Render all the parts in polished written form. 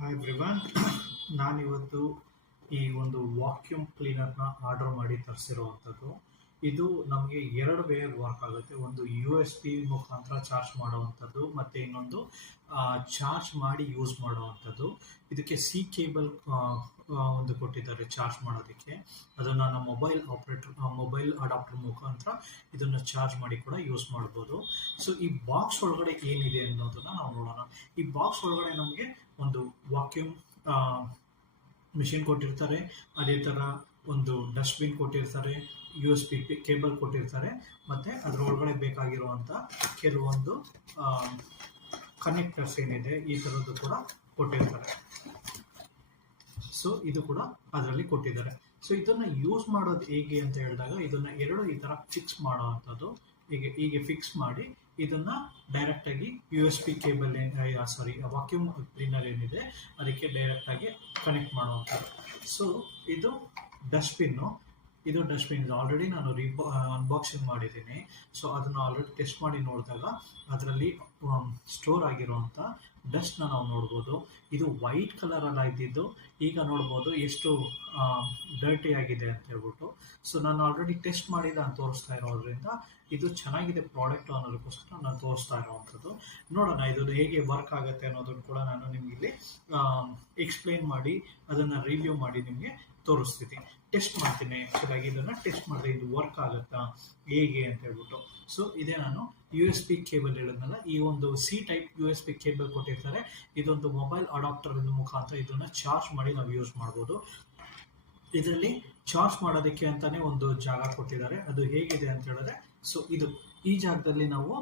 Hi everyone. ನಾನಿವತ್ತು ಈ ಒಂದು ವಾಕ್ಯೂಮ್ ಕ್ಲೀನರ್ನ ಆರ್ಡರ್ ಮಾಡಿ ತರಿಸಿರುವಂಥದ್ದು. ಇದು ನಮಗೆ ಎರಡು ವೇ ವರ್ಕ್ ಆಗುತ್ತೆ. ಒಂದು USB ಮುಖಾಂತರ ಚಾರ್ಜ್ ಮಾಡುವಂಥದ್ದು ಮತ್ತು ಇನ್ನೊಂದು ಚಾರ್ಜ್ ಮಾಡಿ ಯೂಸ್ ಮಾಡುವಂಥದ್ದು. ಇದಕ್ಕೆ ಸಿ ಕೇಬಲ್ ಒಂದು ಕೊಟ್ಟಿದ್ದಾರೆ ಚಾರ್ಜ್ ಮಾಡೋದಕ್ಕೆ. ಅದನ್ನು ನಮ್ಮ ಮೊಬೈಲ್ ಅಡಾಪ್ಟರ್ ಮುಖಾಂತರ ಇದನ್ನು ಚಾರ್ಜ್ ಮಾಡಿ ಕೂಡ ಯೂಸ್ ಮಾಡ್ಬೋದು. ಸೊ ಈ ಬಾಕ್ಸ್ ಒಳಗಡೆ ಏನಿದೆ ಅನ್ನೋದನ್ನು ನಾವು ನೋಡೋಣ. ಈ ಬಾಕ್ಸ್ ಒಳಗಡೆ ನಮಗೆ ಒಂದು ವಾಕ್ಯೂಮ್ ಮಿಷಿನ್ ಕೊಟ್ಟಿರ್ತಾರೆ, ಅದೇ ಥರ ಒಂದು ಡಸ್ಟ್ಬಿನ್ ಕೊಟ್ಟಿರ್ತಾರೆ, USB ಕೇಬಲ್ ಕೊಟ್ಟಿರ್ತಾರೆ, ಮತ್ತು ಅದರೊಳಗಡೆ ಬೇಕಾಗಿರುವಂಥ ಕೆಲವೊಂದು ಕನೆಕ್ಟರ್ಸ್ ಏನಿದೆ ಈ ಥರದ್ದು ಕೂಡ ಕೊಟ್ಟಿರ್ತಾರೆ. ಸೊ ಇದು ಕೂಡ ಅದರಲ್ಲಿ ಕೊಟ್ಟಿದ್ದಾರೆ. ಸೊ ಇದನ್ನು ಯೂಸ್ ಮಾಡೋದು ಹೇಗೆ ಅಂತ ಹೇಳಿದಾಗ ಇದನ್ನು ಈ ಥರ ಫಿಕ್ಸ್ ಮಾಡೋವಂಥದ್ದು. ಹೀಗೆ ಫಿಕ್ಸ್ ಮಾಡಿ ಇದನ್ನು ಡೈರೆಕ್ಟಾಗಿ USB ಕೇಬಲ್ ವಾಕ್ಯೂಮ್ ಕ್ಲೀನರ್ ಏನಿದೆ ಅದಕ್ಕೆ ಡೈರೆಕ್ಟಾಗಿ ಕನೆಕ್ಟ್ ಮಾಡುವಂಥದ್ದು. ಸೊ ಇದು ಡಸ್ಟ್ಬಿನ್ನು. ಇದು ಆಲ್ರೆಡಿ ನಾನು ಅನ್ಬಾಕ್ಸಿಂಗ್ ಮಾಡಿದ್ದೀನಿ. ಸೊ ಅದನ್ನು ಆಲ್ರೆಡಿ ಟೆಸ್ಟ್ ಮಾಡಿ ನೋಡಿದಾಗ ಅದರಲ್ಲಿ ಸ್ಟೋರ್ ಆಗಿರುವಂಥ ಡಸ್ಟ್ನ ನಾವು ನೋಡ್ಬೋದು. ಇದು ವೈಟ್ ಕಲರಲ್ಲಿ ಇದ್ದಿದ್ದು ಈಗ ನೋಡ್ಬೋದು ಎಷ್ಟು ಡರ್ಟಿ ಆಗಿದೆ ಅಂತ ಹೇಳ್ಬಿಟ್ಟು. ಸೊ ನಾನು ಆಲ್ರೆಡಿ ಟೆಸ್ಟ್ ಮಾಡಿ ನಾನು ತೋರಿಸ್ತಾ ಇರೋದ್ರಿಂದ ಇದು ಚೆನ್ನಾಗಿದೆ ಪ್ರಾಡಕ್ಟ್ ಅನ್ನೋದಕ್ಕೋಸ್ಕರ ನಾನು ತೋರಿಸ್ತಾ ಇರೋವಂಥದ್ದು. ನೋಡೋಣ ಇದು ಹೇಗೆ ವರ್ಕ್ ಆಗುತ್ತೆ ಅನ್ನೋದನ್ನು ಕೂಡ ನಾನು ನಿಮಗೆ ಎಕ್ಸ್ಪ್ಲೇನ್ ಮಾಡಿ ಅದನ್ನು ರಿವ್ಯೂ ಮಾಡಿ ನಿಮಗೆ ತೋರಿಸ್ತೀನಿ, ಟೆಸ್ಟ್ ಮಾಡ್ತೀನಿ. ಆ್ಯಕ್ಚುಲಾಗಿ ಇದನ್ನು ಟೆಸ್ಟ್ ಮಾಡಿದ್ರೆ ಇದು ವರ್ಕ್ ಆಗುತ್ತಾ ಹೇಗೆ ಅಂತ ಹೇಳ್ಬಿಟ್ಟು. ಸೊ ಇದೇ ನಾನು USB ಕೇಬಲ್ ಹೇಳಿದ್ನಲ್ಲ, ಈ ಒಂದು C ಟೈಪ್ USB ಕೇಬಲ್ ಕೊಟ್ಟಿರ್ತಾರೆ. ಇದೊಂದು ಮೊಬೈಲ್ ಅಡಾಪ್ಟರ್ ಮುಖಾಂತರ ಇದನ್ನು ಚಾರ್ಜ್ ಮಾಡಿ ನಾವು ಯೂಸ್ ಮಾಡ್ಬೋದು. ಇದರಲ್ಲಿ ಚಾರ್ಜ್ ಮಾಡೋದಕ್ಕೆ ಅಂತಲೇ ಒಂದು ಜಾಗ ಕೊಟ್ಟಿದ್ದಾರೆ. ಅದು ಹೇಗಿದೆ ಅಂತ ಹೇಳಿದ್ರೆ, ಸೊ ಈ ಜಾಗದಲ್ಲಿ ನಾವು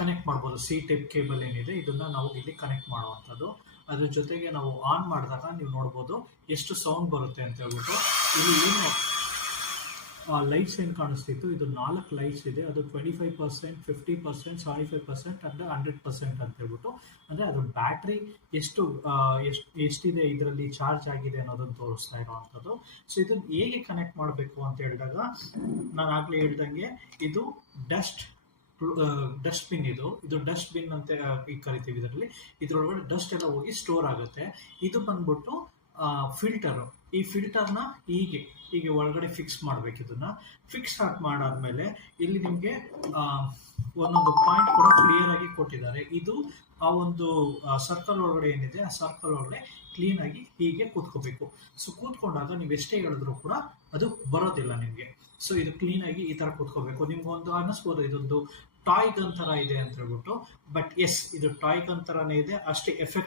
ಕನೆಕ್ಟ್ ಮಾಡ್ಬೋದು. C ಟೈಪ್ ಕೇಬಲ್ ಏನಿದೆ ಇದನ್ನು ನಾವು ಇಲ್ಲಿ ಕನೆಕ್ಟ್ ಮಾಡುವಂಥದ್ದು. ಅದ್ರ ಜೊತೆಗೆ ನಾವು ಆನ್ ಮಾಡಿದಾಗ ನೀವು ನೋಡ್ಬೋದು ಎಷ್ಟು ಸೌಂಡ್ ಬರುತ್ತೆ ಅಂತ ಹೇಳ್ಬಿಟ್ಟು. ಇಲ್ಲಿ ಏನು ಲೈಟ್ಸ್ ಏನು ಕಾಣಿಸ್ತಿತ್ತು, ಇದು 4 ಲೈಟ್ಸ್ ಇದೆ. ಅದು 25%, 50%, 75% ಅಂದರೆ 100% ಅಂತ ಹೇಳ್ಬಿಟ್ಟು. ಅಂದರೆ ಅದ್ರ ಬ್ಯಾಟ್ರಿ ಎಷ್ಟಿದೆ ಇದರಲ್ಲಿ ಚಾರ್ಜ್ ಆಗಿದೆ ಅನ್ನೋದನ್ನು ತೋರಿಸ್ತಾ ಇರೋವಂಥದ್ದು. ಸೊ ಇದನ್ನು ಹೇಗೆ ಕನೆಕ್ಟ್ ಮಾಡಬೇಕು ಅಂತ ಹೇಳಿದಾಗ ನಾನು ಆಗಲೇ ಹೇಳ್ದಂಗೆ ಇದು ಡಸ್ಟ್ಬಿನ್. ಇದು ಡಸ್ಟ್ಬಿನ್ ಅಂತ ಕರಿತೀವಿ. ಇದರೊಳಗಡೆ ಡಸ್ಟ್ ಎಲ್ಲ ಹೋಗಿ ಸ್ಟೋರ್ ಆಗುತ್ತೆ. ಇದು ಬಂದ್ಬಿಟ್ಟು ಫಿಲ್ಟರು. ಈ ಫಿಲ್ಟರ್ನ ಹೀಗೆ ಒಳಗಡೆ ಫಿಕ್ಸ್ ಮಾಡಬೇಕು. ಇದನ್ನು ಫಿಕ್ಸ್ ಮಾಡಾದ್ಮೇಲೆ ಇಲ್ಲಿ ನಿಮಗೆ ಒಂದೊಂದು ಪಾಯಿಂಟ್ ಕೂಡ ಕ್ಲಿಯರ್ ಆಗಿ ಕೊಟ್ಟಿದ್ದಾರೆ. ಇದು ಆ ಒಂದು ಸರ್ಕಲ್ ಒಳಗಡೆ ಏನಿದೆ ಆ ಸರ್ಕಲ್ ಒಳಗಡೆ ಕ್ಲೀನಾಗಿ ಹೀಗೆ ಕೂತ್ಕೋಬೇಕು. ಸೊ ಕೂತ್ಕೊಂಡಾಗ ನೀವು ಎಷ್ಟೇ ಹೇಳಿದ್ರು ಕೂಡ ಅದು ಬರೋದಿಲ್ಲ ನಿಮಗೆ. ಸೊ ಇದು ಕ್ಲೀನಾಗಿ ಈ ಥರ ಕೂತ್ಕೋಬೇಕು. ನಿಮ್ಗೊಂದು ಅನ್ನಿಸ್ಬೋದು ಇದೊಂದು ಟಾಯ್ ಗನ್ ಥರ ಇದೆ ಅಂತ ಹೇಳ್ಬಿಟ್ಟು. ಬಟ್ ಎಸ್, ಇದು ಟಾಯ್ ಗನ್ ಥರನೇ ಇದೆ, ಅಷ್ಟೇ ಎಫೆಕ್ಟ್